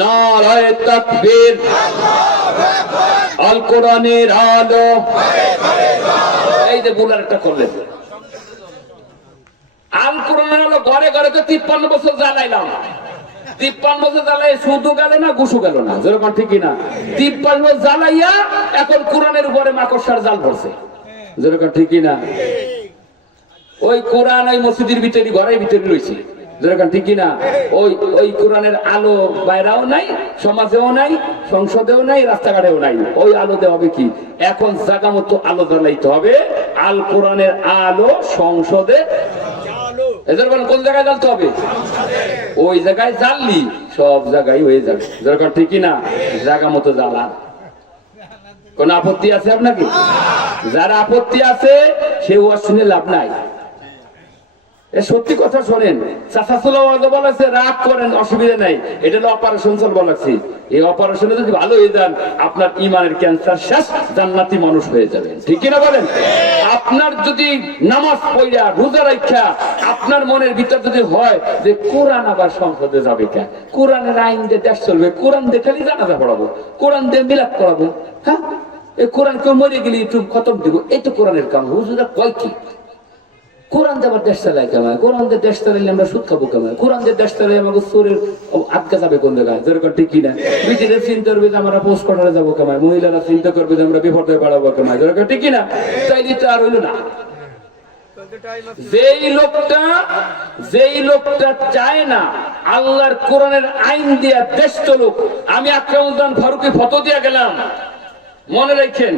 নারায় তাকবীর। আল কোরআনের আলো। এই যে বুলার একটা করলেন। আল কোরআনের আলো ঘরে ঘরে তো তিপ্পান্ন বছর জ্বালাইলাম। তিপ্পান্ন বছর জ্বালাই শুধু গেল না গুসু গেল না? যেরকম ঠিকই না তিপ্পান্ন বছর জ্বালাইয়া এখন কোরআনের উপরে মাকড়সার জাল পড়ছে যেরকম ঠিকই না ওই কোরআন ওই মসজিদের ভিতরে, ঘরের ভিতরে রয়েছে। যেরকম ঠিকই না ওই ওই কোরআনের আলো নাই, সমাজেও নাই, সংসদেও নাই, রাস্তাঘাটেও নাই। ওই হবে কি? এখন জায়গা মতো আলো জ্বালাইতে হবে। আল কোরআনের আলো সংসদে কোন জায়গায় জ্বালতে হবে? ওই জায়গায় জ্বাললি, সব জায়গায় হয়ে যাবে। জায়গা মতো জ্বালা। কোন আপত্তি আছে আপনার কি যারা আপত্তি আছে, সে ওয়াজ শুনে লাভ নাই। সত্যি কথা শোনেন বলেছে, রাগ করেন, অসুবিধা নাই। এটা হলো অপারেশন চল বলেছি এই অপারেশনে যদি ভালো হয়ে যান, আপনার ইমানের ক্যান্সার শেষ, জান্নাতি মানুষ হয়ে যাবে। ঠিক কিনা বলেন? আপনার যদি নামাজ পড়া রোজা রাখা আপনার মনের ভিতর যদি হয় যে কোরআন আবার সংসদে যাবে কেন? কোরআনের আইন দিয়ে দেশ চলবে, কোরআন দিয়ে খালি জানাজা পড়াবো, কোরআন দিয়ে মিলাপ করাবো হ্যাঁ? এই কোরআন কেউ মরে গেলে একটু খতম দিব, এই তো কোরআনের কাম। হুজুরা কয় কি? কোরআন দিয়ে আবার দেশ চালায় কেমন কোরআন দিয়ে দেশ চালাইলে আমরা সুদ খাব কেমন কোরআন দিয়ে দেশ চালাই আমাকে চোরের আটকা যাবে কোন জায়গায়? যেরকম ঠিক কিনা? বিটিরা চিন্তা করবে যে আমরা পোস্ট কটারে যাব কেমন মহিলারা চিন্তা করবে যে আমরা বিপদে বাড়াবো কেমন যেরকম ঠিক কিনা? তাইলে তো আর হইল না। যেই লোকটা যেই লোকটা চায় না আল্লাহর কোরআনের আইন দিয়া দেশ চলুক, আমি আক্রমণ ফারুকি ফটো দিয়ে গেলাম। মনে রাখেন,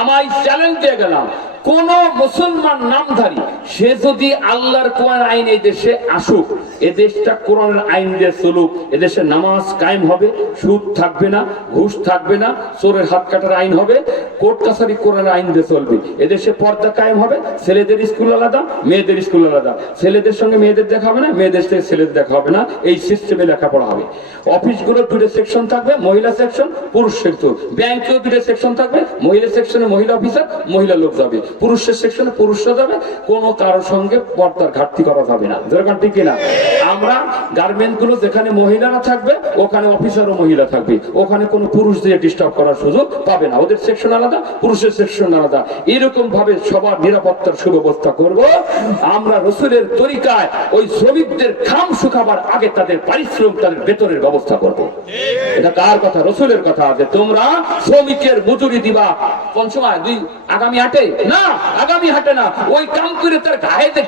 আমায় চ্যালেঞ্জ দিয়ে গেলাম। কোন মুসলমান নামধারী, সে যদি আল্লাহর কোরআন আইন এই দেশে আসুক, এ দেশটা কোরআনের আইন দিয়ে চলুক এদেশে নামাজ কায়েম হবে, সুদ থাকবে না, ঘুষ থাকবে না, চোরের হাত কাটার আইন হবে, কোর্ট কাছারি কোরআনের আইন দিয়ে চলবে। এদেশে পর্দা কায়েম হবে, ছেলেদের স্কুল আলাদা, মেয়েদের স্কুল আলাদা। ছেলেদের সঙ্গে মেয়েদের দেখা হবে না, মেয়েদের সাথে ছেলেদের দেখা হবে না, এই সিস্টেমে লেখাপড়া হবে। অফিসগুলো দুটো সেকশন থাকবে, মহিলা সেকশন পুরুষ সেকশন ব্যাংকেও দুটো সেকশন থাকবে, মহিলা সেকশনে মহিলা অফিসার মহিলা লোক যাবে। পুরুষের সেকশনে পুরুষরা যাবে, কোনো কারোর সঙ্গে পর্দার ঘাটতি করা যাবে না। যেরকম ঠিক কিনা? আমরা গার্মেন্টগুলো যেখানে মহিলারা থাকবে, ওখানে অফিসারও মহিলা থাকবে। ওখানে কোনো পুরুষ দিয়ে ডিস্টার্ব করার সুযোগ পাবে না। ওদের সেকশন আলাদা, পুরুষের সেকশন আলাদা। এরকম ভাবে সবার নিরাপত্তার সুব্যবস্থা করব। আমরা রসুলের তরিকায় ওই শ্রমিকদের খাম শুকাবার আগে তাদের পারিশ্রমিক তাদের বেতনের ব্যবস্থা করব। এটা কার কথা? রসুলের কথা। আছে তোমরা শ্রমিকের মজুরি দিবা। কোন সময়? দুই আগামী আটে না? আগামী হাটে না, ওই কাম করে তার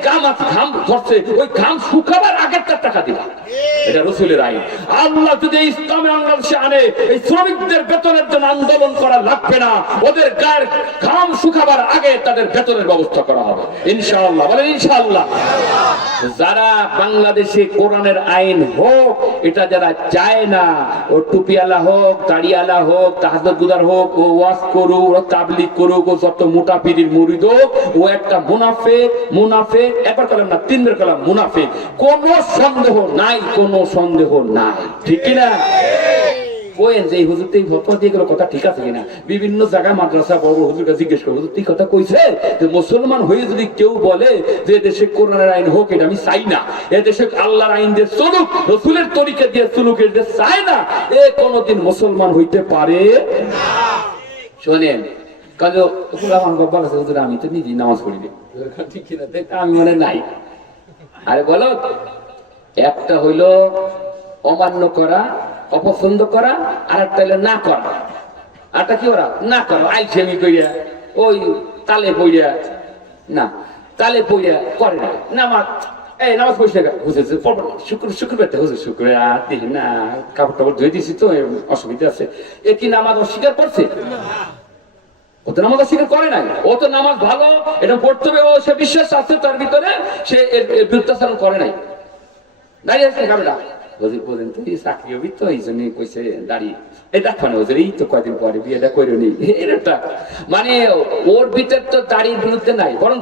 গাম আছে ঘাম ধরছে, ওই ঘাম শুকাবার তার টাকা দিবা। এটা রসুলের আইন। আল্লাহ যদি ইসলামে বাংলাদেশে আনে, এই শ্রমিকদের বেতনের জন্য আন্দোলন করা লাগবে না। ওদের গায়ের ঘাম শুকাবার আগে তাদের বেতনের ব্যবস্থা করা হবে। ইনশাআল্লাহ ইনশাআল্লাহ। যারা বাংলাদেশে কোরআনের আইন হোক, এটা যারা চায় না, ও হোক, দাড়িওয়ালা হোক গুদার হোক, ও ওয়াজ করুক, ও তাবলিগ করুক, ও যত মোটা পিরির মুরিদ, ও একটা মুনাফে মুনাফে একবার কলাম না, তিনবার কলাম মুনাফে কোনো সন্দেহ নাই, কোনো সন্দেহ নাই। ঠিক কিনা? মুসলমান হয়ে যদি কেউ বলে যে দেশে আইন হোক, এটা আমি চাই না। এ দেশে আল্লাহর আইন দিয়ে চলুক, রসুলের তরিকা দিয়ে চলুক চায় না। এ কোনোদিন মুসলমান হইতে পারে শোনেন কাজে হুজুর আমার বাবা আছে হুজুর, আমি তো নিজেই নামাজ পড়ি ঠিক কিনা আমি মানে নাই। আরে বলো একটা হইল অমান্য করা, অপছন্দ করা আর একটা হইল না করা। আরটা কি ওরা? না করো, আইসেমি কইয়া ওই তালে পইয়া না, তালে পইয়া করে না নামাজ, এই নামাজ পড়ছে হুজুর শুক্র শুক্রবার তো হুজুর, শুক্র। আর না কাপড় টাপড় ধুয়ে দিছি তো অসুবিধা আছে। এ কি নামাজ অস্বীকার করছে? ও তো নামাজ করে নাই। ও তো নামাজ ভালো, এটা পড়তে হবে, ও সে বিশ্বাস আছে তার ভিতরে, সে করে নাই। দাঁড়িয়ে আছে কামড়া দাঁড়িয়ে মানে ওর ভিতর তো বিরুদ্ধে নাই, বরং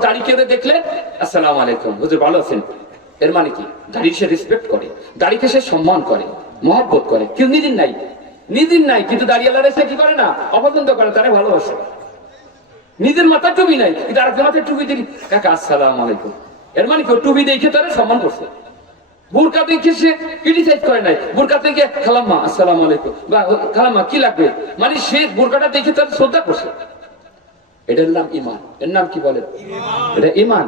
দেখলে? আসসালাম আলাইকুম, হুজুর ভালো আছেন? এর মানে কি? দাড়ি সে রেসপেক্ট করে, দাড়িকে সে সম্মান করে, মহব্বত করে, কেউ নিদিন নাই। নিদিন নাই, কিন্তু দাঁড়িয়ে সে কি করে না? অপছন্দ করে, তারা ভালোবাসে। নিজের মাথা টুপি নাই, কিন্তু আরেকজন মাথায় টুপি দিলি কাকা, আসসালাম আলাইকুম। এর মানে কেউ টুপি দেখে তারা সম্মান করছে। বোরকা দেখে সে ক্রিটিসাইজ করে নাই, বোরকা থেকে খালাম্মা, আসসালাম আলাইকুম। বা, খালাম্মা, কি লাগবে? মানে সে বোরকাটা দেখে তার শ্রদ্ধা করছে। এটার নাম ইমান। এর নাম কি বলে এটা ইমান।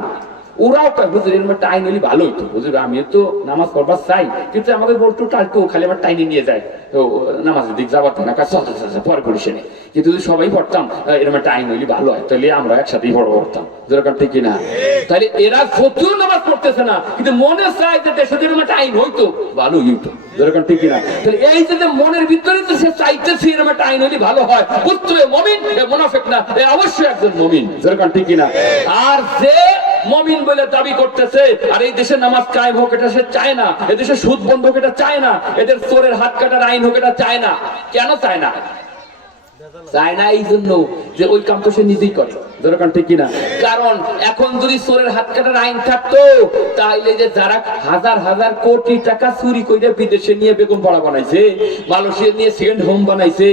ওরাও কয় হুজুর এর টাইম হলে ভালো হইতো। হুজুর আমি তো নামাজ পড়বার চাই কিন্তু আমাকে বলতো টালতো খালি আমার টাইনে নিয়ে যায়। তো নামাজের দিক যাবার না চল, চল, পরে নে। কিন্তু যদি সবাই পড়তাম এরকম টাইম হইলে ভালো হয়। তাহলে আমরা একসাথেই বড় পড়তাম। যেরকম ঠিক না তাহলে এরা নামাজ পড়তেছে না কিন্তু মনে চায় যে দেশে এরকম টাইম হইতো ভালো হইতো। যেরকম ঠিক না তাহলে এই যে মনের ভিতরে তো সে চাইতেছে আইন হইলে ভালো হয় পুত্র মমিন না অবশ্যই একজন মমিন। যেরকম ঠিক না আর যে মমিন বলে দাবি করতেছে, আর এই দেশে নামাজ কায়েম হোক এটা সে চায় না। এদেশে সুদ বন্ধ হোক এটা চায় না। এদের চোরের হাত কাটার আইন হোক এটা চায় না। কেন চায় না? চায় না এই জন্য যে ওই কাম তো সে নিজেই করে। কারণ এখন যদি চোরের হাত কাটার আইন থাকতো তাহলে যে যারা হাজার হাজার কোটি টাকা চুরি করে বিদেশে নিয়ে বেগম পাড়া বানাইছে, মালয়েশিয়া নিয়ে সেকেন্ড হোম বানাইছে,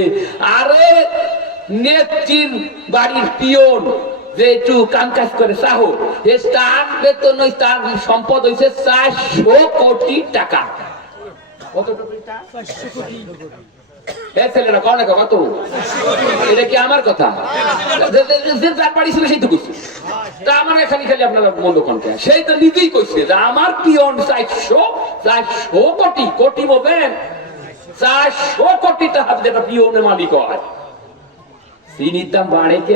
আরে নেত্রীর বাড়ির পিয়ন যে একটু কাম কাজ করে, সাহু। তার বেতন তার সম্পদ হয়েছে চারশো কোটি টাকা। যে- আমার পিয়ন চারশো চারশো কোটি কোটি চারশো কোটি যেটা মালিক হয়। চিনির দাম বাড়ে কে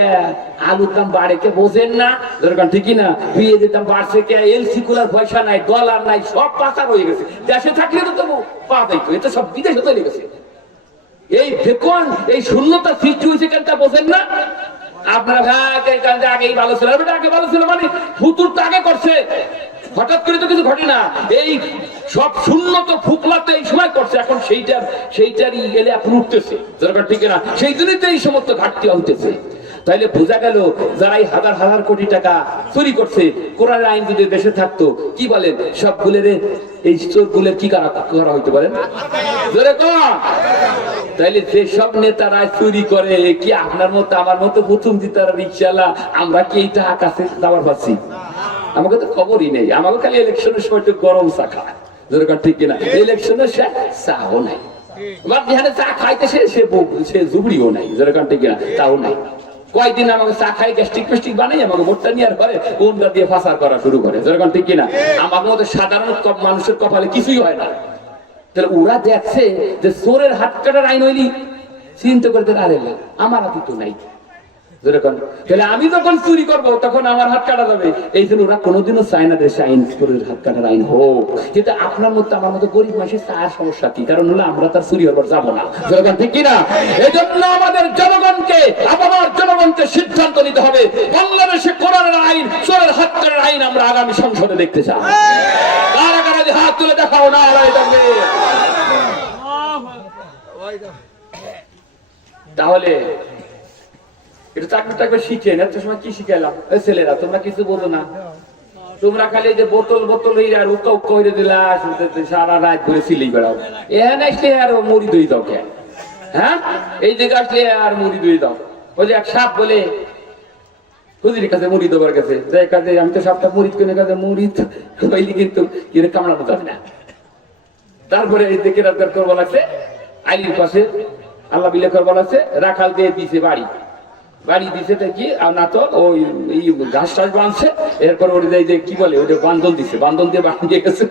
আলুর দাম বাড়ে কে বোঝেন না। দরকার ঠিকই না বিয়ের দাম বাড়ছে কে এলসি কুলার পয়সা নাই, ডলার নাই, সব পাতা হয়ে গেছে। দেশে থাকলে তো তবু পা যাইতো এটা সব বিদেশে চলে গেছে। এই বেকন, এই শূন্যতা সৃষ্টি হয়েছে কেন তা বোঝেন না? ভালো ছিল আগে ভালো ছিল মানে আগে করছে। হঠাৎ করে তো কিছু ঘটে না। এই সব শূন্য তো এই সময় করছে, এখন সেইটার সেইটারই গেলে এখন উঠতেছে। ঠিক না সেই জন্যই তো এই সমস্ত ঘাটতি হইতেছে তাইলে বোঝা গেল যারা এই হাজার হাজার কোটি টাকা চুরি করছে, কোরআনের আইন যদি দেশে থাকতো, কি বলেন? সব গুলের এই চোর গুলের কি করা করা হইতে পারেন? তাইলে যেসব নেতারা চুরি করে, কি আপনার মতো, আমার মতো প্রথম দিতারা রিক্সালা আমরা কি এইটা কাছে যাবার পাচ্ছি? আমাকে তো খবরই নেই। আমাকে খালি ইলেকশনের সময় একটু গরম চা খায়। যেরকম ঠিক কিনা? ইলেকশনের সে চাও নাই। এবার যেখানে চা খাইতে সে সে জুবড়িও নাই। যেরকম ঠিক কিনা? তাও নাই। কয়েকদিন আমাকে চা খাই গ্যাস্টিক ফেস্টিক বানাই আমাকে মোটটা নিয়ে আর করে উন্ডা দিয়ে ফাঁসার করা শুরু করে। যেরকম ঠিক কিনা? আমার মতো সাধারণ মানুষের কপালে কিছুই হয় না। তাহলে ওরা দেখছে যে চোরের হাত কাটার আইন হইলি চিন্তা করে আরে আমার হাতে তো নাই। আমি যখন চুরি করব, তখন আমার হাত কাটা যাবে। এই জন্য ওরা কোনোদিনও চায় না দেশে আইন চোরের হাত কাটার আইন হোক। কিন্তু আপনার মতো, আমার মতো গরিব মানুষের চার সমস্যা কি? কারণ হলো আমরা তার চুরি হবার যাব না। যেরকম ঠিক কিনা? এই জন্য আমাদের জনগণকে আমার জনগণকে সিদ্ধান্ত নিতে হবে। বাংলাদেশে কোরআনের আইন, চোরের হাত কাটার আইন আমরা আগামী সংসদে দেখতে চাই। কারা কারা যে হাত তুলে দেখাও না আলাই থাকবে তাহলে এটা চাকরি টাকরি শিখেন এত সময় কি শিখাইলাম? ছেলেরা, তোমরা কিছু বলো না। তোমরা খালি যে বোতল বোতল হইয়া আর উকা হইরে দিলা সারা রাত ধরে সিলি বেড়াও এখানে আসলে আর মুড়ি দই দাও কে? হ্যাঁ? এই দিকে আসলে আর মুড়ি দই দাও। ওই এক সাপ বলে, হুজুরের কাছে মুড়ি দেবার কাছে। যে কাজে, আমি তো সাপটা মুড়ি কিনে কাজে মুড়ি হইলে কিন্তু কিনে কামড়ানো যাবে না। তারপরে এই দিকে রাত করব লাগছে আইলির পাশে, আল্লাহ বিলে করবার আছে, রাখাল দিয়ে দিছে বাড়ি। বাড়ি কি? না তো ওই ঘাস টাস বাঁধছে, এরপরে ওর যে- যে কি বলে ওটা বান্ধন দিছে, বান্ধন দিয়ে গেছে।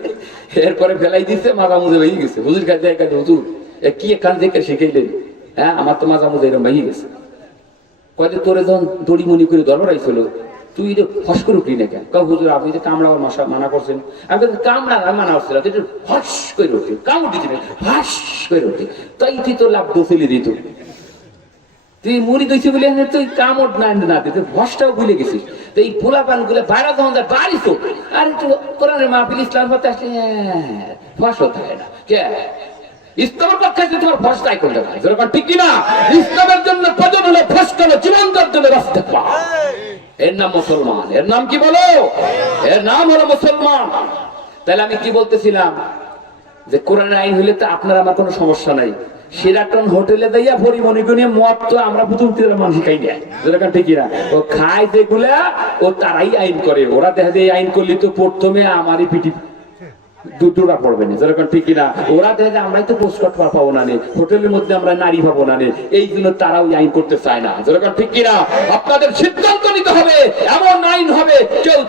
এরপরে ফেলাই দিছে মাজা ভেঙে গেছে। হুজুর কাছে কি এখান থেকে শিখাইলেন হ্যাঁ আমার তো মাজা এরকম ভেঙে গেছে। তোরে যখন দড়ি মনি করে দরবার আইছিল তুই এটা ফস করে উঠলি না কেন? হুজুর, আপনি যে কামড়াবার মাসা মানা করছেন, আমি কামড়া মানা করছিল তুই ফস করে উঠলি, কামড় দিচ্ছি ফাঁস করে উঠলি। তাই তুই তো লাভ দোফেলে দিত। তুই মুড়ি দইছি বলে তুই কামড় না না দিতে ভসটাও ভুলে গেছিস। তো এই পোলা পানগুলো বাইরে যখন যায় বাড়ি তো আর একটু কোরআনের মাহফিল ইসলাম হতে আসলে হ্যাঁ, ফস হতে হয় না। কে? ইসলামের পক্ষে যদি তোমার ফস তাই করতে হয় যেরকম ঠিক না ইসলামের জন্য প্রয়োজন হলে ফস করো জীবন দেওয়ার জন্য রাস্তা পা এর নাম মুসলমান। এর নাম কি বলো? এর নাম হলো মুসলমান। তাহলে আমি কি বলতেছিলাম? যে কোরআন আইন হইলে তো আপনার আমার কোনো সমস্যা নাই। সেরাটন হোটেলে দিয়া পরিমনি গুনে মদ তো আমরা প্রথম থেকে মানুষ খাই না। যেরকম ঠিকই না। ও খায় যেগুলা ও তারাই আইন করে। ওরা দেখা যায় আইন করলি তো প্রথমে আমারই পিটি দুটোরা পড়বে না। যেরকম ঠিক কিনা ওরা আমরাই তো পাবো না হোটেলের মধ্যে আমরা নারী পাবো না এই জন্য তারাও এই আইন করতে চায় না। যেরকম ঠিক কিনা আপনাদের সিদ্ধান্ত নিতে হবে, এমন আইন হবে, কেউ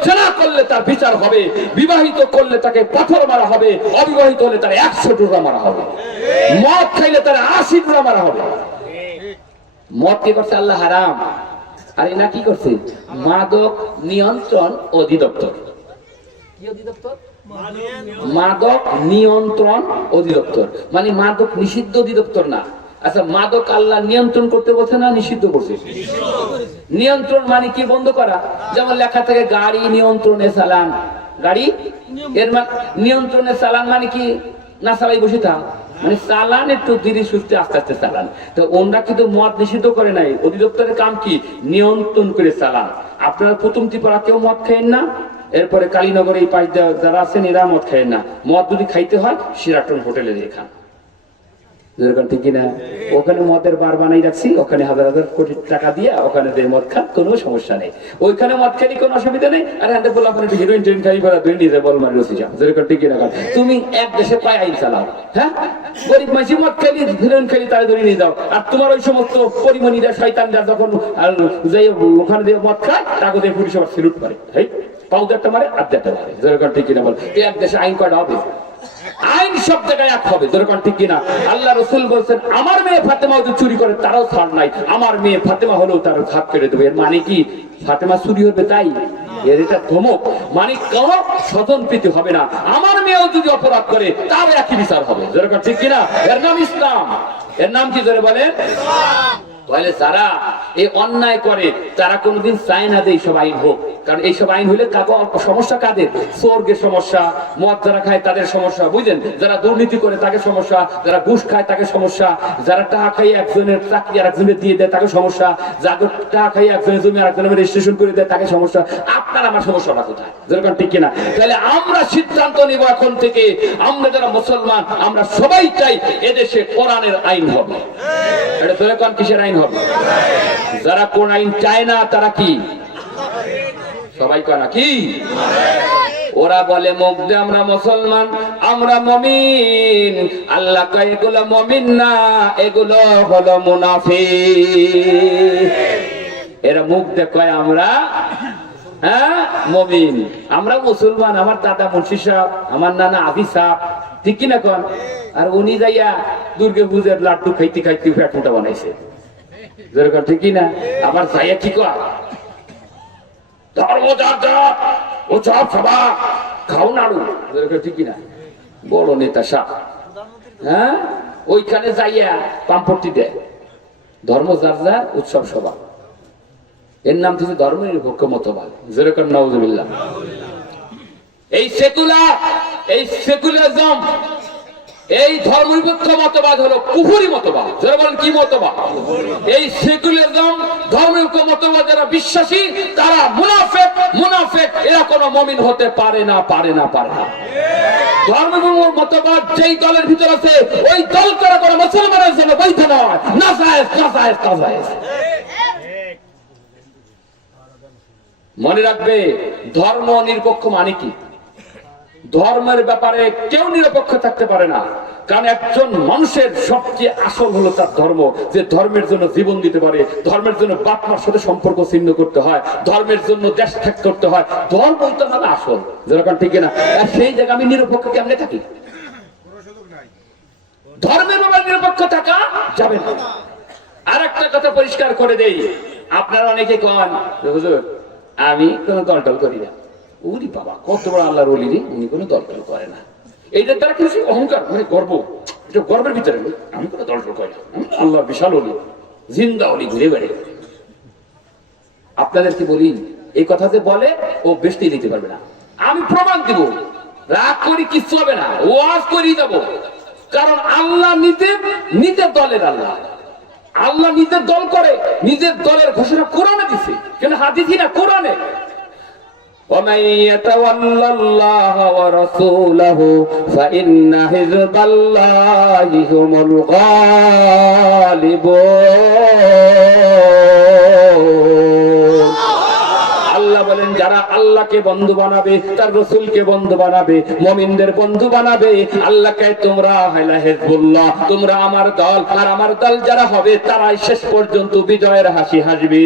করলে তার বিচার হবে, বিবাহিত করলে তাকে পাথর মারা হবে, অবিবাহিত হলে তার একশো টুকরা মারা হবে। মদ খাইলে তার আশি টুকরা মারা হবে। মদ কে করছে আল্লাহ হারাম। আর এনা কি করছে? মাদক নিয়ন্ত্রণ অধিদপ্তর। কি অধিদপ্তর? মাদক নিয়ন্ত্রণ অধিদপ্তর। মানে মাদক নিষিদ্ধ অধিদপ্তর না। আচ্ছা মাদক আল্লাহ নিয়ন্ত্রণ করতে বলছে না নিষিদ্ধ করছে? নিয়ন্ত্রণ মানে কি বন্ধ করা? যেমন লেখা থাকে, গাড়ি নিয়ন্ত্রণে চালান গাড়ি? এর মানে নিয়ন্ত্রণে চালান মানে কি? না চালাই বসে থাক। মানে চালান একটু ধীরে সুস্থে আস্তে আস্তে চালান তো ওনরা কিন্তু মদ নিষিদ্ধ করে নাই। অধিদপ্তরের কাম কি? নিয়ন্ত্রণ করে চালান আপনারা প্রথম ত্রিপুরা কেউ মদ খাইন না? এরপরে কালীনগরে এই পাশ দিয়ে যারা আছেন এরা মদ খায় না। মদ যদি খাইতে হয়, সিরাটন হোটেলে দিয়ে খান। ঠিক কিনা? ওখানে মদের বার বানাই রাখছি, ওখানে হাজার হাজার কোটি টাকা ওখানে মদ খান, কোনো সমস্যা নেই। ওইখানে মদ খালি কোনো অসুবিধা নেই, আর হ্যাঁ বললাম, আপনি হিরোইন টেন খাই তুই বল মারি রসি যাও যেরকম ঠিক কিনা? তুমি এক দেশে প্রায় আইন চালাও হ্যাঁ? গরিব মদ খালি হিরোইন খালি, তারা ধরে নিয়ে যাও। আর তোমার ওই সমস্ত পরিমণিরা, শয়তানরা যখন যাই ওখানে দিয়ে মদ খায়, তাকে দিয়ে পুলিশ আবার সিলুট করে পাউদারটা মারে মারে। যেরকম ঠিক কিনা এক দেশে আইন কয়টা হবে? আইন সব জায়গায় এক হবে যেরকম ঠিক কিনা? আল্লাহ রসুল বলছেন, আমার মেয়ে ফাতেমা যদি চুরি করে, তারাও ছাড় নাই। আমার মেয়ে ফাতেমা হলেও তার হাত কেটে দেবে। এর মানে কি? ফাতেমা চুরি হবে তাই? এর এটা ধমক। মানে কোন স্বজন প্রীতি হবে না। আমার মেয়েও যদি অপরাধ করে, তার একই বিচার হবে। যেরকম ঠিক কিনা? এর নাম ইসলাম। এর নাম কি ধরে বলেন? তাহলে যারা এই অন্যায় করে, তারা কোনোদিন চায় না যে এইসব আইন হোক। কারণ এইসব আইন হলে সমস্যা কাদের? স্বর্গের সমস্যা, মদ যারা খায় তাদের সমস্যা, বুঝলেন? যারা দুর্নীতি করে তাকে সমস্যা, যারা ঘুষ খায় তাকে সমস্যা, যারা টাকা খাই একজনের চাকরি আর একজনের দিয়ে দেয় তাকে সমস্যা যাদের টাকা খাই একজনের জমি আর একজনের রেজিস্ট্রেশন করে দেয় তাকে সমস্যা। আপনার আমার সমস্যাটা কোথায়? যেরকম ঠিক কিনা? তাহলে আমরা সিদ্ধান্ত নিব এখন থেকে, আমরা যারা মুসলমান, আমরা সবাই চাই এদেশে কোরআনের আইন হবে। এটা যেরকম কিসের আইন হবে। যারা কোন আইন চায় না, তারা কি? সবাই কয় না, কি? ওরা বলে, মুখ দিয়ে আমরা মুসলমান, আমরা মমিন। আল্লাহ কয়, এগুলো মমিন না, এগুলো হলো মুনাফি এরা মুখ দিয়ে কয়, আমরা হ্যাঁ মমিন। আমরা মুসলমান, আমার দাদা মুন্সি সাহেব, আমার নানা আবি সাহেব, ঠিক কিনা কন? আর উনি যাইয়া দুর্গে পূজার লাড্ডু খাইতে খাইতে ফ্যাটুটা বানাইছে। যেরকম ঠিক কিনা আমার যাইয়া কি ধর্ম যার যার ও সভা ঠিক হ্যাঁ? ওইখানে যাইয়া ধর্ম যার উৎসব সভা। এর নাম থেকে ধর্ম নিরপেক্ষ মতবাদ। যেরকম নওয়াজুবিল্লাহ এই সেকুলার, এই সেকুলারিজম এই ধর্মনিরপেক্ষ মতবাদ হলো কুহুরি মতবাদ। যারা বলেন কি মতবাদ? এই সেকুলারিজম ধর্মনিরপেক্ষ মতবাদ যারা বিশ্বাসী, তারা মুনাফেক মুনাফেক, এরা কোনো মমিন হতে পারে না পারে না পারে না। মতবাদ যেই দলের ভিতর আছে, ওই দল করা কোনো মুসলমানের জন্য বৈধ নয়। না জায়েজ, না না মনে রাখবে ধর্ম নিরপেক্ষ মানে কি? ধর্মের ব্যাপারে কেউ নিরপেক্ষ থাকতে পারে না। কারণ একজন মানুষের সবচেয়ে আসল হলো তার ধর্ম, যে ধর্মের জন্য জীবন দিতে পারে, ধর্মের জন্য বাপমার সাথে সম্পর্ক ছিন্ন করতে হয়, ধর্মের জন্য দেশ ত্যাগ করতে হয়। ধর্মই তো মানে আসল। যেরকম ঠিক না আর সেই জায়গায় আমি নিরপেক্ষ কেমনে থাকি? ধর্মের ব্যাপারে নিরপেক্ষ থাকা যাবে না। আর একটা কথা পরিষ্কার করে দেই। আপনারা অনেকে কন হুজুর, আমি কোনো দলটল করি না। বাবা কত বড় আল্লাহর অলি রে, উনি কোনো দলটল করে না। অহংকার মানে গর্ব। এটা গর্বের ভিতরে, আমি কোনো দলটল করি না। আমি আল্লাহর বিশাল অলি জিন্দা অলি ঘুরে বেড়ে আপনাদেরকে বলি? এই কথা যে বলে, ও বেশি দিতে পারবে না। আমি প্রমাণ দিব। রাগ করি কিচ্ছু হবে না। ওয়াজ করি যাব কারণ আল্লাহ নিজে নিজের দলের আল্লাহ। আল্লাহ নিজের দল করে, নিজের দলের ঘোষণা কোরআনে দিছে। কেন হাদিসি না কোরআনে? ومن يتولى الله ورسوله فإن حزب الله هم الغالبون আল্লাহ বলেন যারা আল্লাহকে বন্ধু বানাবে তার রসুলকে বন্ধু বানাবে মমিনদের বন্ধু বানাবে আল্লাহকে তোমরা হাইলা হেজবুল্লাহ তোমরা আমার দল আর আমার দল যারা হবে তারাই শেষ পর্যন্ত বিজয়ের হাসি হাসবে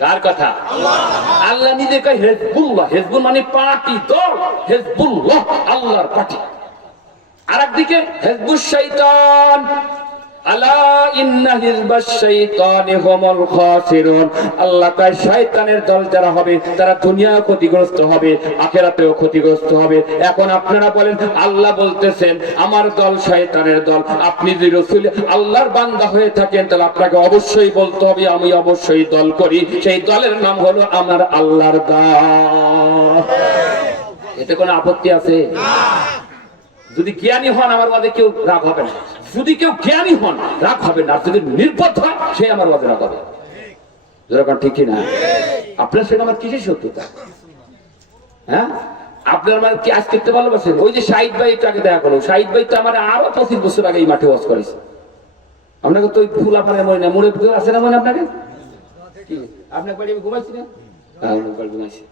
কার কথা? আল্লাহ নিজে কয়, হেজবুল্লাহ। হেজবুল মানে পার্টি দল, হেজবুল্লাহ, আল্লাহর পার্টি। আর একদিকে হেজবুল শৈতান আল্লাহ বলতেছেন, আমার দল শয়তানের দল। আপনি যদি আল্লাহর বান্দা হয়ে থাকেন, তাহলে আপনাকে অবশ্যই বলতে হবে, আমি অবশ্যই দল করি। সেই দলের নাম হলো আমার আল্লাহর দল এতে কোনো আপত্তি আছে? যদি জ্ঞানী হন, আমার বাদে কেউ রাগ হবে না। যদি কেউ জ্ঞানী হন, রাগ হবে না। যদি নির্বোধ হয়, সে আমার রাগ হবে। যেরকম ঠিক না আপনার সেটা আমার কিসের সত্যতা হ্যাঁ? আপনার আমার কি আজ করতে ভালোবাসেন? ওই যে শাহিদ ভাই একটু আগে দেখা করল। শাহিদ ভাই তো আমার আরও পঁচিশ বছর আগে এই মাঠে ওয়াজ করেছে। আপনাকে তো ওই ফুল আপনার মনে না মনে আছে না মনে আপনাকে? আপনার বাড়ি আমি ঘুমাইছি না? হ্যাঁ ঘুমাইছি।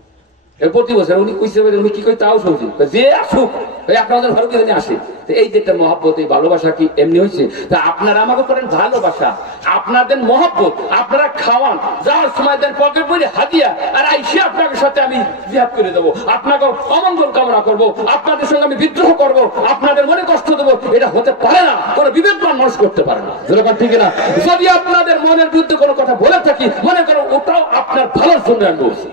উনি কইছে উনি কি তাও শুনছি যে আসুক আপনাদের ভারত জানি আসে। এই যে একটা মহব্বত, এই ভালোবাসা কি এমনি হয়েছে তা আপনারা আমাকে করেন ভালোবাসা। আপনাদের মহব্বত, আপনারা খাওয়ান। যাওয়ার সময় দেন পকেট হাদিয়া, আর সাথে আমি জিহাদ করে দেবো। আপনাকে অমঙ্গল কামনা করব, আপনাদের সঙ্গে আমি বিদ্রোহ করব, আপনাদের মনে কষ্ট দেবো। এটা হতে পারে না, কোনো বিবেকবান মানুষ করতে পারে না। যেরকম ঠিক না? যদি আপনাদের মনের বিরুদ্ধে কোনো কথা বলে থাকি, মনে করো ওটাও আপনার ভালোর জন্য আমি বলছি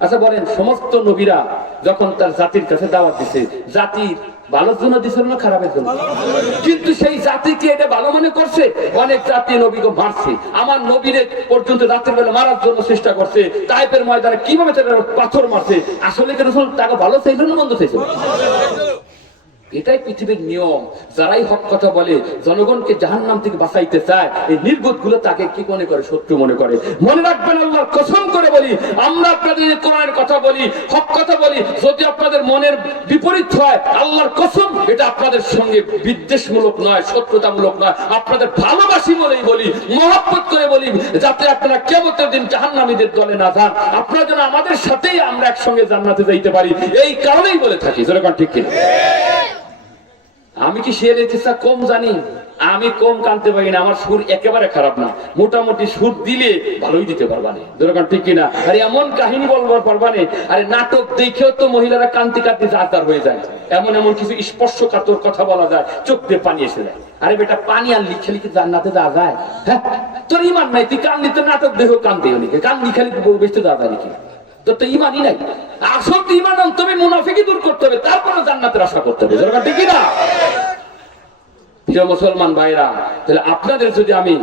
আচ্ছা বলেন, সমস্ত নবীরা যখন তার জাতির কাছে দাওয়াত দিছে জাতির ভালোর জন্য দিছিল না খারাপের জন্য? কিন্তু সেই জাতিকে এটা ভালো মনে করছে? অনেক জাতি নবীকে মারছে। আমার নবীরে পর্যন্ত রাতের বেলা মারার জন্য চেষ্টা করছে। টাইপের ময়দানে কীভাবে তারা পাথর মারছে? আসলে কেন তাকে ভালো চাইছিল না মন্দ চাইছিল এটাই পৃথিবীর নিয়ম। যারাই হক কথা বলে, জনগণকে জাহান নাম থেকে বাঁচাইতে চায়, এই নির্বোধগুলো তাকে কি মনে করে? শত্রু মনে করে। মনে রাখবেন আল্লাহর কসম করে বলি, আমরা আপনাদের কোরআনের কথা বলি, হক কথা বলি, যদি আপনাদের মনের বিপরীত হয়, আল্লাহর কসম, এটা আপনাদের সঙ্গে বিদ্বেষমূলক নয়, শত্রুতামূলক নয়। আপনাদের ভালোবাসি বলেই বলি, মহব্বত করে বলি, যাতে আপনারা কেমতের দিন জাহান্নামীদের দলে না যান। আপনারা যেন আমাদের সাথেই আমরা একসঙ্গে জান্নাতে যাইতে পারি। এই কারণেই বলে থাকি। যেরকম ঠিক কিনা? আমি কি শিয়ালের কিসা কম জানি? আমি কম কানতে পারি না, আমার সুর একেবারে খারাপ না। মোটামুটি সুর দিলে ভালোই দিতে পারবা না। যেরকম ঠিক কিনা? আরে এমন কাহিনী বলবার পারবা না, আরে নাটক দেখেও তো মহিলারা কান্তি কান্তি জাতার হয়ে যায়। এমন এমন কিছু স্পর্শকাতর কথা বলা যায়, চোখ দিয়ে পানি এসে যায়। আরে বেটা, পানি আর লিখে লিখে জান্নাতে যাওয়া যায়? হ্যাঁ? তোর ইমান নাই, তুই কান্দি তো নাটক দেখো কান্দি লিখে কান্দি খালি বেসতে যাওয়া যায় নাকি? তোর তো ইমানই নাই। আসল তো ইমান তবে মুনাফিকি দূর করতে হবে তারপরে জান্নাতের আশা করতে হবে। যেরকম ঠিক না? প্রিয় মুসলমান ভাইরা, তাহলে আপনাদের যদি আমি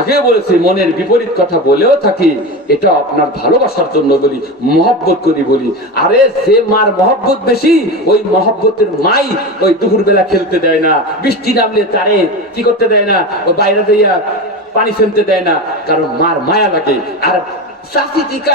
আগে বলেছি, মনের বিপরীত কথা বলেও থাকি এটা আপনার ভালোবাসার জন্য বলি, মহব্বত করি বলি। আরে যে মার মহব্বত বেশি, ওই মহব্বতের মাই ওই দুপুর বেলা খেলতে দেয় না। বৃষ্টি নামলে তারে কি করতে দেয় না? ও বাইরে দিয়া পানি ফেলতে দেয় না। কারণ মার মায়া লাগে। আর চাষি টিকা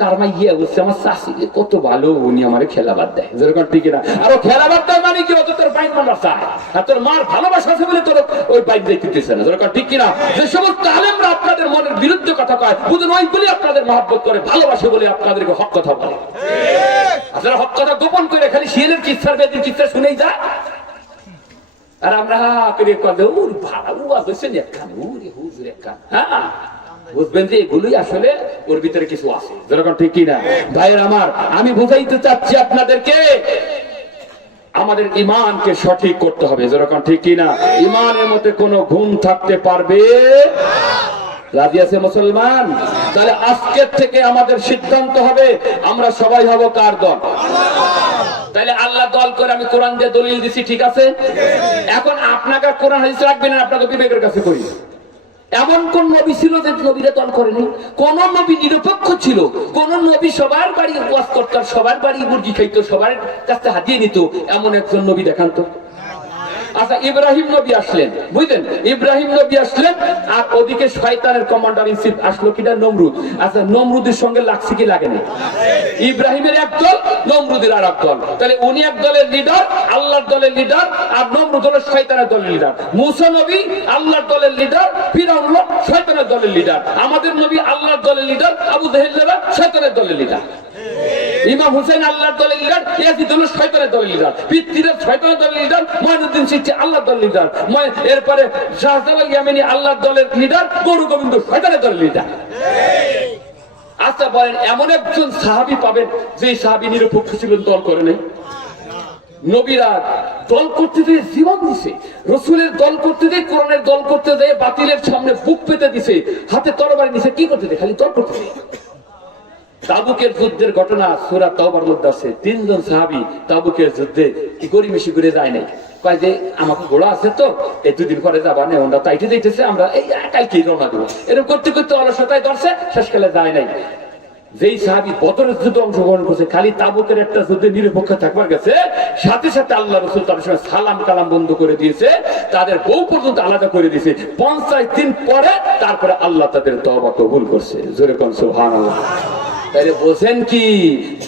কারমা ইয়ে আমার শাশি কত ভালো, উনি আমার খেলা দেয়। যেরকম ঠিক না আর ও দেয় মানে কি? অত তোর বাইক মারা চায়। আর তোর মার ভালোবাসা আছে বলে তোর ওই বাইক দিতেছে না। যেরকম ঠিক কিনা? যে সমস্ত আলেমরা আপনাদের মনের বিরুদ্ধে কথা কয় বুঝুন ওইগুলি আপনাদের মহাব্বত করে, ভালোবাসে বলে আপনাদেরকে হক কথা বলে। আপনারা হক কথা গোপন করে খালি শিয়ালের কিচ্ছার বেদির কিচ্ছা শুনেই যায়। আর আমরা করে কবে উর ভাড়া উয়া বসেন একখানে উরে হুজুর একখান হ্যাঁ? বুঝবেন যে এগুলোই আসলে ওর ভিতরে কিছু আছে। যেরকম ঠিক কিনা? ভাইয়ের আমার আমি বুঝাইতে চাচ্ছি আপনাদেরকে আমাদের ইমানকে সঠিক করতে হবে। যেরকম ঠিক কিনা? ইমানের মধ্যে কোনো ঘুম থাকতে পারবে? রাজি আছে মুসলমান? তাহলে আজকের থেকে আমাদের সিদ্ধান্ত হবে আমরা সবাই হব কার দল? তাহলে আল্লাহ দল করে আমি কোরআন দিয়ে দলিল দিছি ঠিক আছে? এখন আপনাকে কোরআন হাদিস রাখবেন আপনাকে বিবেকের কাছে করি। এমন কোন নবী ছিল যে নবীরা দল করেনি? কোন নবী নিরপেক্ষ ছিল? কোন নবী সবার বাড়ি ওয়াজ করতাম সবার বাড়ি মুরগি খাইতো সবার কাছে হাতিয়ে নিত? এমন একজন নবী দেখান তো। আচ্ছা ইব্রাহিম নবী আসলেন। বুঝলেন? ইব্রাহিম নবী আসলেন, আর ওদিকে শয়তানের কমান্ডার ইন চিফ আসলো কিনা? নমরুদ। আচ্ছা নমরুদের সঙ্গে লাগছে কি লাগে না? ইব্রাহিমের এক দল, নমরুদের আর এক দল। তাহলে উনি এক দলের লিডার আল্লাহর দলের লিডার আর নমরুদ হলো শয়তানের দলের লিডার মুসা নবী আল্লাহর দলের লিডার ফিরাউন হলো শয়তানের দলের লিডার আমাদের নবী আল্লাহর দলের লিডার আবু জাহেল শয়তানের দলের লিডার ইমাম হুসেন আল্লাহর দলের লিডার ইয়াজিদ হলো শয়তানের দলের পিতৃরা শয়তানের দলের লিডার মঈনুদ্দিন সিদ্ধি আল্লাহর দলের এরপরে শাহজালাল ইয়ামিনী আল্লাহর দলের লিডার গরু গোবিন্দ শয়তানের দলের আচ্ছা বলেন, এমন একজন সাহাবি পাবেন যে সাহাবি নিরপেক্ষ ছিলেন, দল করে নেই। নবীরা দল করতে দিয়ে জীবন দিছে, রসুলের দল করতে দিয়ে কোরআনের দল করতে দিয়ে বাতিলের সামনে বুক পেতে দিছে, হাতে তরবারি নিছে, কি করতে দিয়ে খালি দল করতে দিয়ে তাবুকের যুদ্ধের ঘটনা সুরা তওবার মধ্যে আছে। তিনজন সাহাবী তাবুকের যুদ্ধে কি গরিবেশি করে যায় নাই। কয় যে, আমাকে ঘোড়া আছে তো, এই দুদিন পরে যাবা তাইটে আমরা এই রওনা দেবো। এরকম করতে করতে অলসতায় ধরছে শেষকালে যায় নাই। যেই সাহাবি বদরের যুদ্ধে অংশগ্রহণ করছে, খালি তাবুকের একটা যুদ্ধে নিরপেক্ষ থাকবার গেছে, সাথে সাথে আল্লাহ রসুল তাদের সঙ্গে সালাম কালাম বন্ধ করে দিয়েছে, তাদের বউ পর্যন্ত আলাদা করে দিয়েছে। পঞ্চাশ দিন পরে তারপরে আল্লাহ তাদের তবা কবুল করছে। জোরে কন সুবহান তাইলে বোঝেন কি,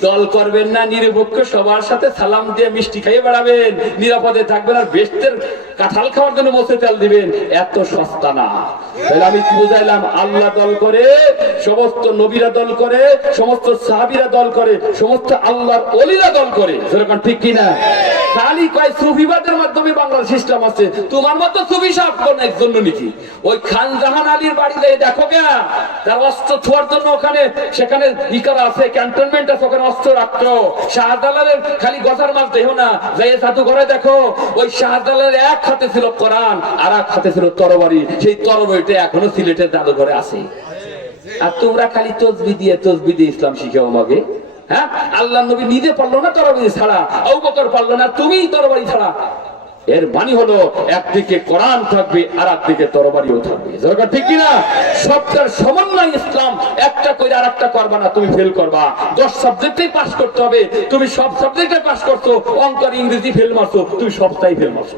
দল করবেন না, নিরপেক্ষ সবার সাথে সালাম দিয়ে মিষ্টি খাইয়ে বেড়াবেন, নিরাপদে থাকবেন আর বেস্টের কাঁঠাল খাওয়ার জন্য বসে তেল দিবেন। এত সস্তা না। তাহলে আমি কি বুঝাইলাম? আল্লাহ দল করে, সমস্ত নবীরা দল করে, সমস্ত সাহাবিরা দল করে, সমস্ত আল্লাহর অলিরা দল করে। যেরকম ঠিক কিনা? খালি কয় সুফিবাদের মাধ্যমে আছে। তোমার মতো সুফি সাহেব কোন একজন ওই খান জাহান আলীর দেখো তার অস্ত্র ছোঁয়ার জন্য ওখানে, সেখানে ই করা আছে, ক্যান্টনমেন্ট আছে, ওখানে অস্ত্র রাখতো। শাহজালালের খালি গজার মাছ দেখো না। যাই সাধু ঘরে দেখো, ওই শাহজালালের এক হাতে ছিল কোরআন, আর এক হাতে ছিল তরবারি। সেই তরবারিটা এখনও সিলেটের জাদুঘরে আছে। আর তোমরা খালি তসবি দিয়ে তসবি দিয়ে ইসলাম শিখেও আমাকে। হ্যাঁ? আল্লাহ নবী নিজে পারল না তরবারি ছাড়া। আবু বকর পারল না তুমি তরবারি ছাড়া। এর বাণী হলো, একদিকে কোরআন থাকবে আর একদিকে তরবারিও থাকবে। দরকার ঠিক কিনা? সবটার সমন্বয় ইসলাম। একটা করে আর একটা করবা না, তুমি ফেল করবা। দশ সাবজেক্টেই পাস করতে হবে। তুমি সব সাবজেক্টে পাস করছ অঙ্ক ইংরেজি ফেল মারছো, তুমি সবটাই ফেল মারছো।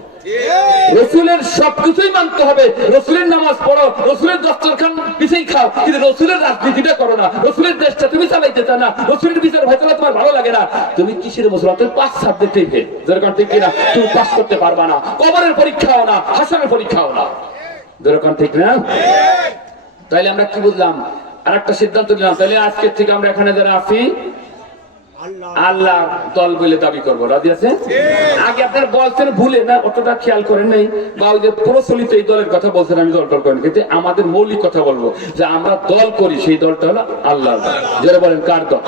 রসুলের সবকিছুই মানতে হবে। রসুলের নামাজ পড়ো রসুলের দস্তরখান পিছিয়ে খাও কিন্তু রসুলের রাজনীতিটা করো না। রসুলের দেশটা তুমি চালাইতে চাও না। রসুলের বিচার হয়তো না তোমার ভালো লাগে না। তুমি কিসের মুসলমান? তুমি পাঁচ সাবজেক্টেই ফেল যেরকম ঠিক কিনা তুমি পাস করতে পারবা না। কবরের পরীক্ষাও না হাসনের পরীক্ষাও না। যেরকম ঠিক না? তাইলে আমরা কি বুঝলাম? আর একটা সিদ্ধান্ত নিলাম। তাহলে আজকের থেকে আমরা এখানে যারা আছি আল্লাহ দল বলে দাবি করব। রাজি আছে আগে আপনার বলছেন ভুলে না অতটা খেয়াল করেন নাই। বা ওই যে প্রচলিত এই দলের কথা বলছেন আমি দল টল করেন কিন্তু আমাদের মৌলিক কথা বলব যে আমরা দল করি সেই দলটা হলো আল্লাহ যারা বলেন কার দল?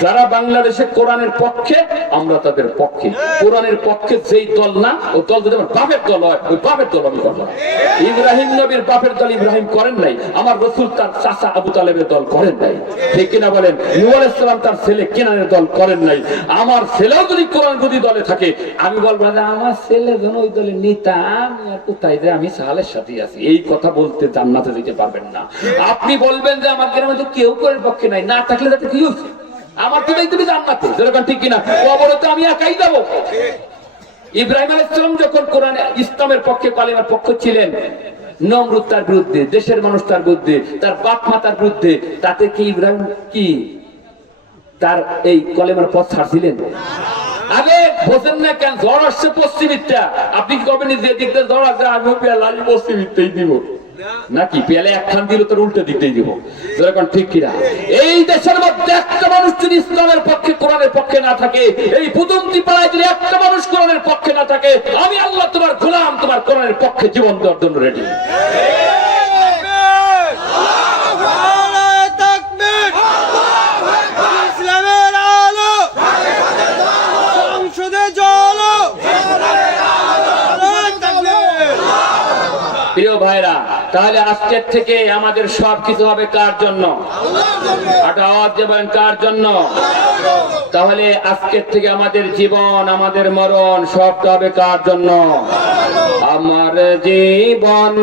যারা বাংলাদেশে কোরআনের পক্ষে আমরা তাদের পক্ষে। কোরআনের পক্ষে যেই দল না ও দল যদি আমার বাপের দল হয় ওই বাপের দল আমি করব। ইব্রাহিম নবীর বাপের দল ইব্রাহিম করেন নাই আমার রসুল তার চাচা আবু তালেবের দল করেন নাই। ঠিক। কিনা বলেন? নূহ আলাইহিস তার ছেলে কেনানের দল করেন নাই। আমার ছেলেও যদি কোরআন যদি দলে থাকে, আমি বলব যে আমার ছেলে যেন ওই দলে নেতা, আমি আর কোথায় যে আমি সাহালের সাথে আছি? এই কথা বলতে জান্নাতে দিতে পারবেন না। আপনি বলবেন যে আমার গ্রামে তো কেউ করার পক্ষে নাই, না থাকলে যাতে কি হচ্ছে আমার তো তুমি জান্নাতে, যেরকম ঠিক কিনা। কবরে তো আমি একাই যাব। ইব্রাহিম ইসলাম যখন কোরআন, ইসলামের পক্ষে, কালিমার পক্ষ ছিলেন, নমরুদ তার বিরুদ্ধে, দেশের মানুষ তার বিরুদ্ধে, তার বাপ মা তার বিরুদ্ধে, তাতে কি ইব্রাহিম, কি তার এই কলেমার পথ ছাড়ছিলেন আরে বোঝেন না কেন? ঝড় আসছে পশ্চিমিকটা আপনি কি করবেন যে দিক দিয়ে ঝড় আছে আমি পেয়ালা আমি পশ্চিমিকটাই দিব। নাকি? পেয়ালে একখান দিল তোর উল্টো দিকটাই দিব। যেরকম ঠিক কিনা? এই দেশের মধ্যে একটা মানুষ যদি ইসলামের পক্ষে, কোরআনের পক্ষে না থাকে, এই পুদন্তি পাড়ায় যদি একটা মানুষ কোরআনের পক্ষে না থাকে, আমি আল্লাহ তোমার গোলাম, তোমার কোরআনের পক্ষে জীবন দেওয়ার জন্য রেডি নারায়ে তাকবীর! ইসলামের আলো সংসদে জলো নারায়ে তাকবীর! প্রিয় ভাইরা, তাহলে আজকের থেকে আমাদের সব কিছু হবে কার জন্য? কার জন্য? তাহলে আজকের থেকে আমাদের জীবন, আমাদের মরণ, সবটা হবে কার জন্য? আমার জীবন,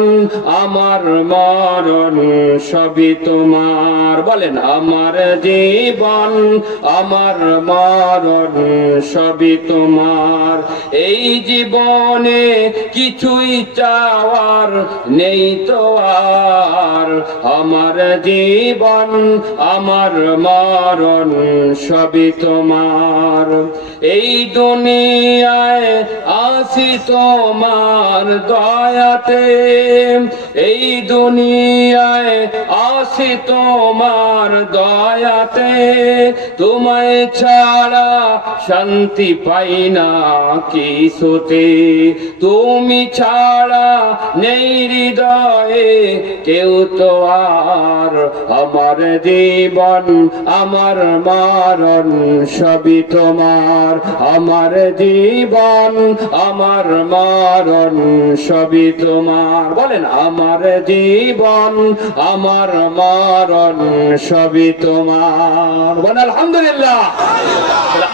আমার মরণ, সবই তোমার। বলেন, আমার জীবন, আমার মরণ, সবই তোমার। এই জীবনে কিছুই চাওয়ার নেই তো আর। আমার জীবন, আমার মরণ, সবই তোমার। এই দুনিয়ায় আসি তোমার দয়াতে। এই দুনিয়ায় আসি তোমার দয়াতে। তোমায় ছাড়া শান্তি পাই না কিছুতে। তুমি ছাড়া নেই হৃদয়ে, কেউ তো আর। আমার জীবন, আমার মারণ, সবই তোমার। আমার আমার জীবন, আমার মারণ, সবই তোমার। বলেন, আমার জীবন, আমার মারণ, সবই তোমার। বলেন, আলহামদুলিল্লাহ।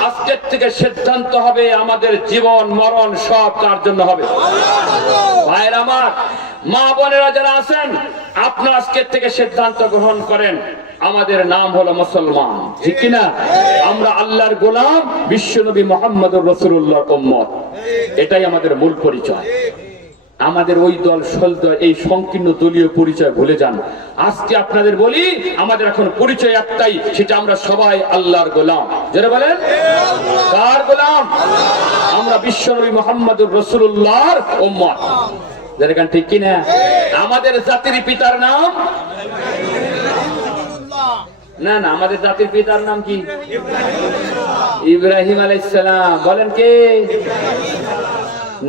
আজকের থেকে সিদ্ধান্ত হবে আমাদের জীবন, মরণ সব তার জন্য হবে? ভাইয়ের আমার, মা বোনেরা যারা আছেন আপনার আজকের থেকে সিদ্ধান্ত গ্রহণ করেন। আমাদের নাম হলো মুসলমান। ঠিক কিনা? আমরা আল্লাহর গোলাম, বিশ্বনবী মোহাম্মদ রসুল্লাহ উম্মত। এটাই আমাদের মূল পরিচয়। আমাদের ওই দল, সল দল, এই সংকীর্ণ দলীয় পরিচয় ভুলে যান। আজকে আপনাদের বলি, আমাদের এখন পরিচয় একটাই, সেটা আমরা সবাই আল্লাহর গোলাম। যারা বলেন? কার গোলাম? আমরা বিশ্বনবী মোহাম্মদুর রসুল্লাহর উম্মত। যেরকম ঠিক কিনা? আমাদের জাতির পিতার নাম না না, আমাদের জাতির পিতার নাম কি? ইব্রাহিম আলাইসালাম বলেন কে?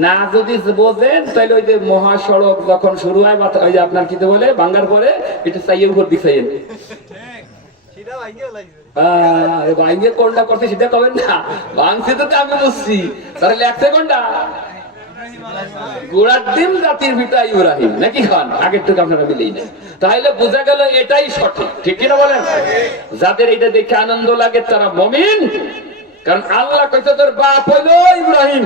না, যদি বোঝেন, তাহলে ওই যে মহাসড়ক যখন শুরু হয়, বা ওই যে আপনার কি বলে বাঙ্গার পরে, এটা চাইয়ে উপর ভাঙ্গে কোনটা করছে সেটা কবেন না? ভাঙছে তো আমি বুঝছি। তাহলে লেখছে কোনটা জাতির পিতা ইব্রাহিম। নাকি খান? আগের থেকে আপনারা মিলেই তাহলে বোঝা গেল এটাই সঠিক। ঠিক কিনা বলেন? যাদের এটা দেখে আনন্দ লাগে, তারা মমিন। কারণ আল্লাহ কইছে, তোর বাপ হইল ইব্রাহিম।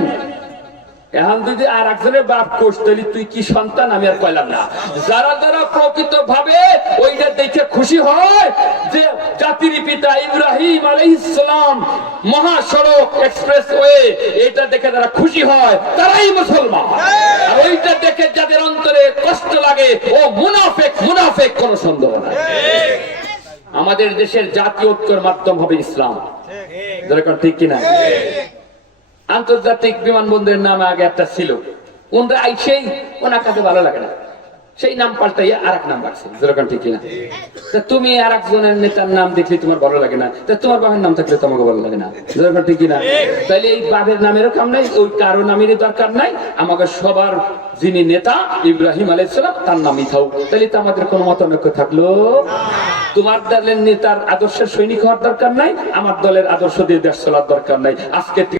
এখন যদি আর একজনের বাপ কোষ তুই কি সন্তান? আমি আর কইলাম না। যারা যারা প্রকৃত ভাবে ওইটা দেখে খুশি হয় যে জাতির পিতা ইব্রাহিম আলাইহিসসালাম মহাসড়ক এক্সপ্রেস ওয়ে এটা দেখে যারা খুশি হয় তারাই মুসলমান। আর ওইটা দেখে যাদের অন্তরে কষ্ট লাগে ও মুনাফেক মুনাফেক কোনো সন্দেহ নাই। আমাদের দেশের জাতীয় ঐক্যের মাধ্যম হবে ইসলাম। ঠিক কিনা? আন্তর্জাতিক বিমানবন্দরের নাম আগে একটা ছিল। ওনরা আইসেই ওনার কাছে ভালো লাগে না। সেই নাম পাল্টাইয়া আর এক নাম রাখছে। যেরকম ঠিক কিনা? তা তুমি আর একজনের নেতার নাম দেখলে তোমার ভালো লাগে না। তা তোমার বাবার নাম থাকলে তোমাকে ভালো লাগে না। যেরকম ঠিক কিনা? তাইলে এই বাবের নামেরও কাম নাই, ওই কারও নামেরই দরকার নাই। আমাকে সবার যিনি নেতা, ইব্রাহিম আলাইসালাম তার নামই থাও। তাহলে তো আমাদের কোনো মতানৈক্য থাকল? তোমার দলের নেতার আদর্শের সৈনিক হওয়ার দরকার নাই, আমার দলের আদর্শ দিয়ে দেশ চলার দরকার নাই। আজকে